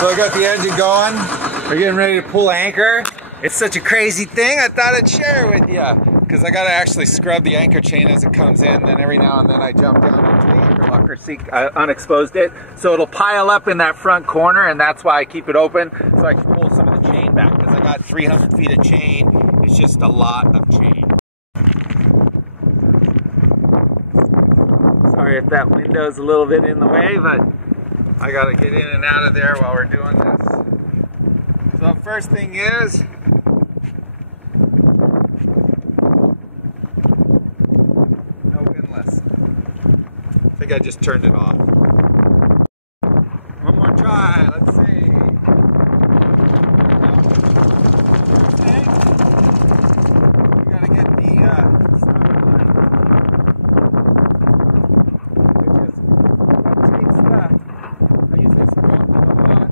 So I got the engine going. We're getting ready to pull anchor. It's such a crazy thing, I thought I'd share it with you. Because I gotta actually scrub the anchor chain as it comes in, then every now and then I jump down into the anchor locker, see, unexposed it. So it'll pile up in that front corner, and that's why I keep it open, so I can pull some of the chain back. Because I got 300 feet of chain, it's just a lot of chain. Sorry if that window's a little bit in the way, but I gotta get in and out of there while we're doing this. So first thing is, no windlass. I think I just turned it off. One more try, let's see. Okay. We gotta get the snubber line, which is what takes I use this rope with a hook.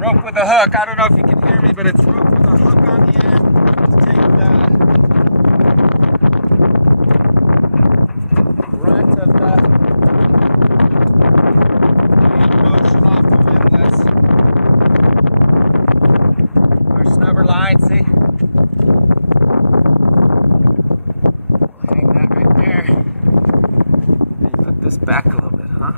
Rope with a hook, I don't know if you can hear me, but it's rope with a hook on the end to take the brunt of the motion off the windlass. Our snubber line, see? Hang that right there. And you put this back a little bit, huh?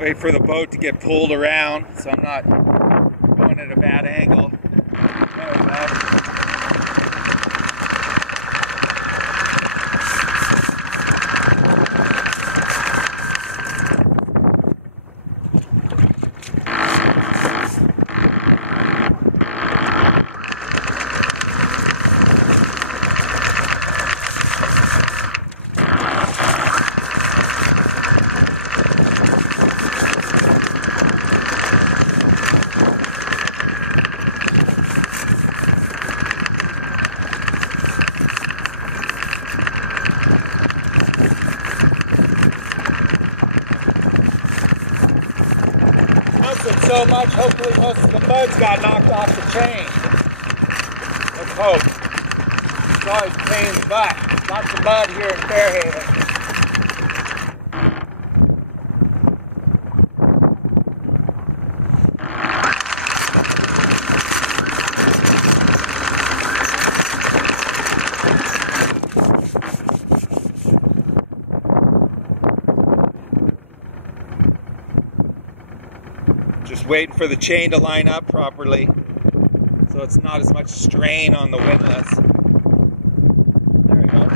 Wait for the boat to get pulled around so I'm not going at a bad angle. So much, hopefully most of the mud's got knocked off the chain. Let's hope. It's always a pain in the butt. Lots of mud here in Fairhaven. Just waiting for the chain to line up properly so it's not as much strain on the windlass. There we go.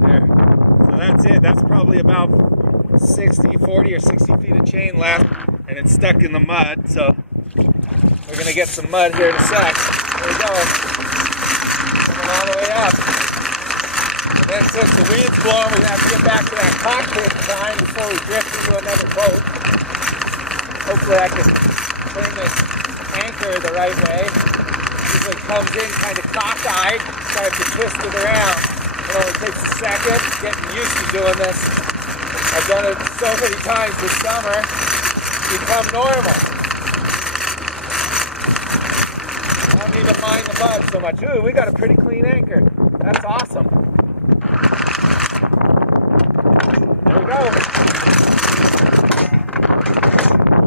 There. So that's it. That's probably about 40 or 60 feet of chain left, and it's stuck in the mud, so we're going to get some mud here in a sec. There we go. Coming all the way up. And then since the wind's blowing, we have to get back to that cockpit in time before we drift into another boat. Hopefully I can turn this anchor the right way. Usually comes in kind of cockeyed, start to twist it around. It only takes a second, getting used to doing this. I've done it so many times this summer, it's become normal. I don't need to mind the mud so much. Ooh, we got a pretty clean anchor. That's awesome. There we go.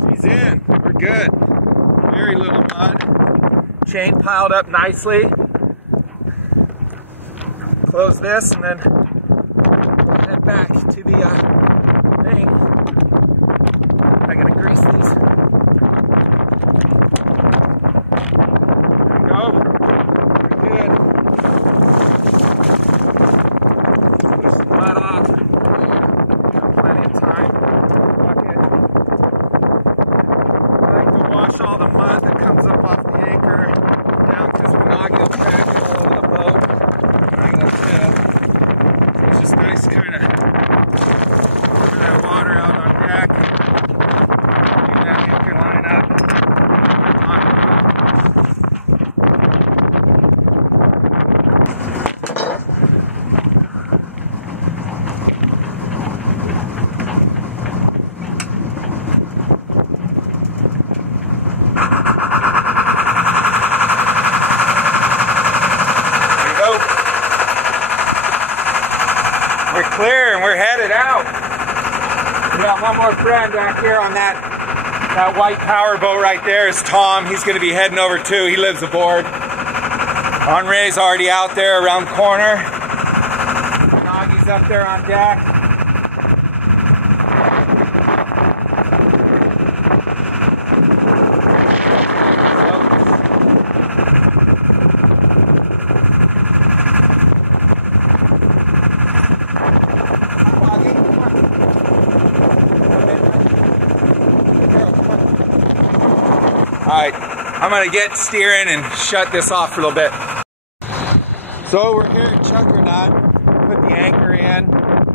She's in. We're good. Very little mud. Chain piled up nicely. Close this and then head back to the thing. I gotta grease these. There we go. We're good. Push the mud off. Plenty of time. Bucket. I like to wash all the mud that comes up off the anchor down because we're not going to track it all over the boat. So it's just nice to kind of put that water out on deck. Get that anchor line up. We're clear and we're headed out. We got one more friend back here on that white power boat right there is Tom. He's going to be heading over too. He lives aboard. Henri's already out there around the corner. Nagi's up there on deck. Alright, I'm going to get steering and shut this off for a little bit. So we're here at Chuckanut, put the anchor in.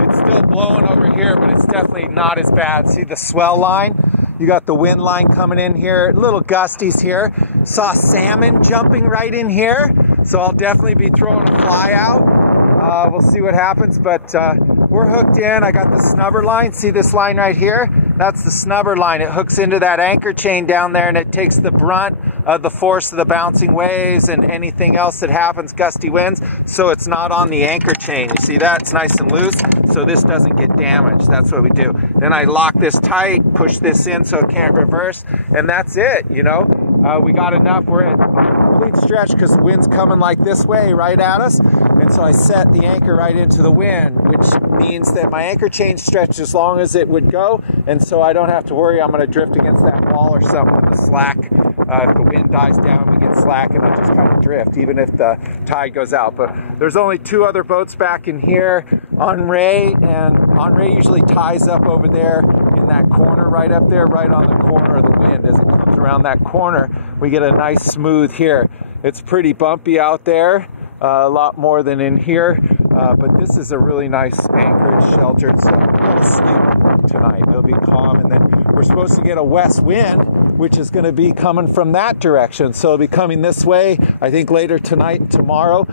It's still blowing over here, but it's definitely not as bad. See the swell line? You got the wind line coming in here, little gusties here. Saw salmon jumping right in here, so I'll definitely be throwing a fly out. We'll see what happens, but we're hooked in. I got the snubber line. See this line right here? That's the snubber line. It hooks into that anchor chain down there, and it takes the brunt of the force of the bouncing waves and anything else that happens, gusty winds, so it's not on the anchor chain. You see that? It's nice and loose, so this doesn't get damaged. That's what we do. Then I lock this tight, push this in so it can't reverse, and that's it, you know. We got enough. We're at complete stretch because the wind's coming like this way right at us, and so I set the anchor right into the wind, which means that my anchor chain stretched as long as it would go, and so I don't have to worry I'm going to drift against that wall or something with the slack. If the wind dies down, we get slack and I just kind of drift, even if the tide goes out. But there's only two other boats back in here, Henri, and Henri usually ties up over there in that corner right up there, right on the corner of the wind. As it comes around that corner, we get a nice smooth here. It's pretty bumpy out there, a lot more than in here, but this is a really nice anchorage, sheltered, so we're going to sleep tonight. It'll be calm, and then we're supposed to get a west wind, which is going to be coming from that direction. So it'll be coming this way, I think later tonight and tomorrow,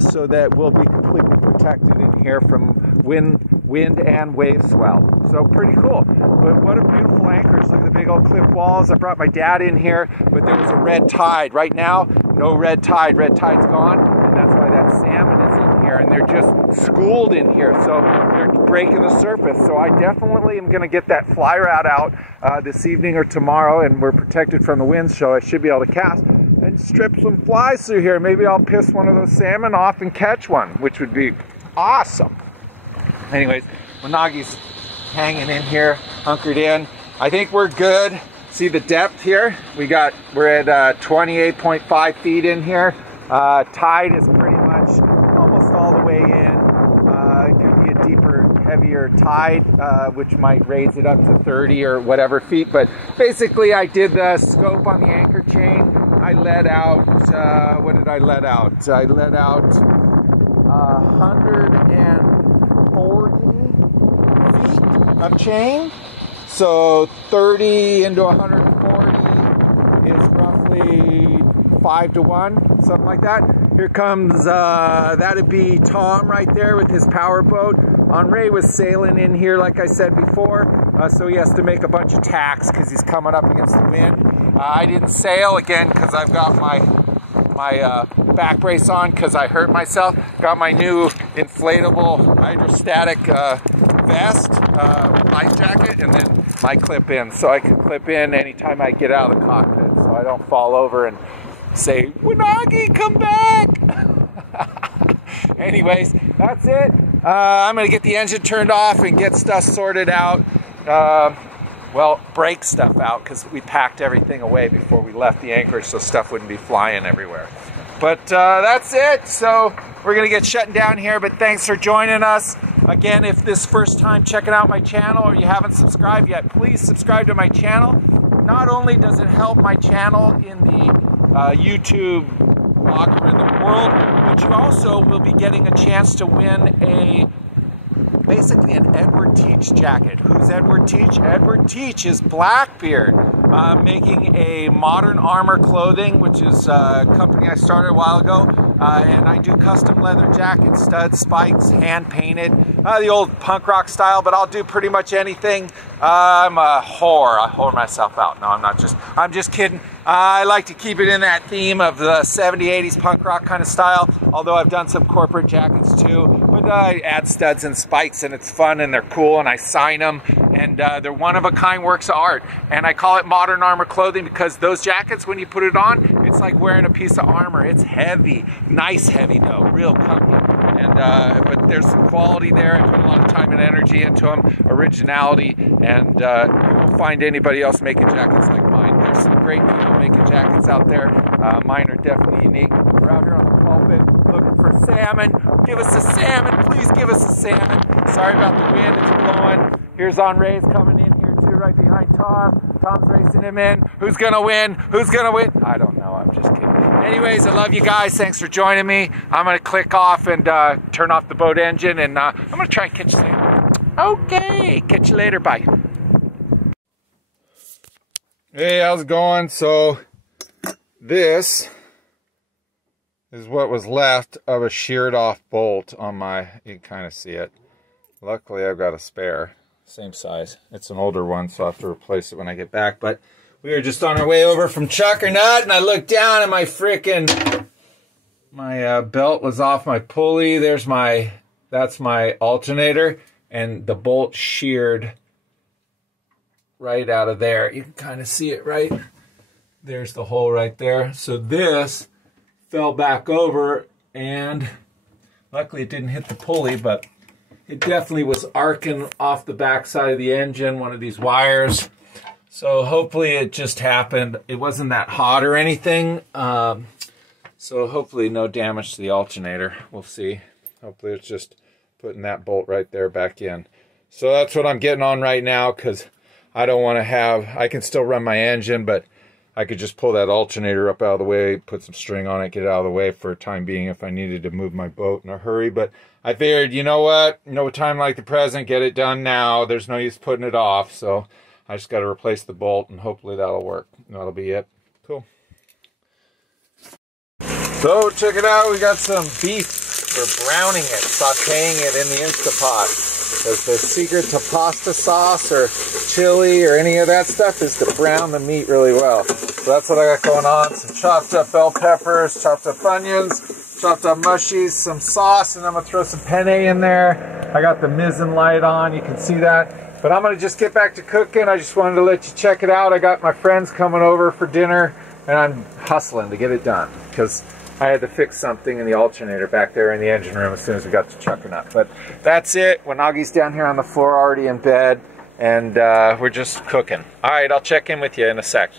so that we'll be completely protected in here from wind and wave swell. So pretty cool. But what a beautiful anchorage. Look at the big old cliff walls. I brought my dad in here, but there was a red tide. Right now, no red tide. Red tide's gone, and that's why that salmon is in here, and they're just schooled in here, so they're breaking the surface. So I definitely am going to get that fly rod out this evening or tomorrow, and we're protected from the wind, so I should be able to cast and strip some flies through here. Maybe I'll piss one of those salmon off and catch one, which would be awesome. Anyways, Nagi's hanging in here, hunkered in. I think we're good. See the depth here? We're at 28.5 feet in here. Tide is pretty much almost all the way in. It could be a deeper, heavier tide, which might raise it up to 30 or whatever feet. But basically, I did the scope on the anchor chain. I let out, what did I let out? I let out 140 feet of chain. So 30 into 140 is roughly 5 to 1, something like that. Here comes, that'd be Tom right there with his power boat. Henri was sailing in here, like I said before, so he has to make a bunch of tacks because he's coming up against the wind. I didn't sail again because I've got my back brace on because I hurt myself. Got my new inflatable hydrostatic vest, life jacket, and then my clip in, so I can clip in anytime I get out of the cockpit, so I don't fall over and say, "Nagi, come back!" Anyways, that's it. I'm gonna get the engine turned off and get stuff sorted out. Well, break stuff out because we packed everything away before we left the anchorage so stuff wouldn't be flying everywhere. But that's it. So we're going to get shutting down here, but thanks for joining us. Again, if this is first time checking out my channel or you haven't subscribed yet, please subscribe to my channel. Not only does it help my channel in the YouTube algorithm world, but you also will be getting a chance to win basically an Edward Teach jacket. Who's Edward Teach? Edward Teach is Blackbeard, making a modern armor clothing, which is a company I started a while ago. and I do custom leather jackets, studs, spikes, hand painted, the old punk rock style, but I'll do pretty much anything. I'm a whore. I whore myself out. No, I'm just kidding. I like to keep it in that theme of the 70s, 80s punk rock kind of style, although I've done some corporate jackets too. But I add studs and spikes, and it's fun, and they're cool, and I sign them, and they're one-of-a-kind works of art. And I call it modern armor clothing because those jackets, when you put it on, it's like wearing a piece of armor. It's heavy, nice heavy though, real comfy. And but there's some quality there. I put a lot of time and energy into them, originality, and you won't find anybody else making jackets like mine. There's some great people making jackets out there. Mine are definitely unique. We're out here on the pulpit looking for salmon. Give us a salmon, please give us a salmon. Sorry about the wind, it's blowing. Here's Henri's coming in here too, right behind Tom. Tom's racing him in. Who's gonna win? Who's gonna win? I don't know, I'm just kidding. Anyways, I love you guys. Thanks for joining me. I'm gonna click off and turn off the boat engine, and I'm gonna try and catch salmon. Okay, catch you later, bye. Hey, how's it going? So this is what was left of a sheared off bolt on my, you can kind of see it. Luckily I've got a spare, same size. It's an older one, so I'll have to replace it when I get back. But we were just on our way over from Chuckanut, and I looked down and my belt was off my pulley. That's my alternator, and the bolt sheared right out of there. You can kind of see it, right? There's the hole right there. So this fell back over, and luckily it didn't hit the pulley, but it definitely was arcing off the back side of the engine, one of these wires. So hopefully it just happened. It wasn't that hot or anything. So hopefully no damage to the alternator. We'll see. Hopefully it's just putting that bolt right there back in. So that's what I'm getting on right now, because I don't want to have, I can still run my engine, but I could just pull that alternator up out of the way, put some string on it, get it out of the way for a time being if I needed to move my boat in a hurry. But I figured, you know what? No time like the present, get it done now. There's no use putting it off. So I just got to replace the bolt, and hopefully that'll work. That'll be it. Cool. So check it out. We got some beef. We're browning it, sauteing it in the Instapot. Because the secret to pasta sauce or chili or any of that stuff is to brown the meat really well. So that's what I got going on. Some chopped up bell peppers, chopped up onions, chopped up mushies, some sauce, and I'm going to throw some penne in there. I got the mizzen light on, you can see that. But I'm going to just get back to cooking. I just wanted to let you check it out. I got my friends coming over for dinner, and I'm hustling to get it done, because I had to fix something in the alternator back there in the engine room as soon as we got to Chuckanut. But that's it. Wanagi's down here on the floor already in bed, and we're just cooking. All right, I'll check in with you in a sec.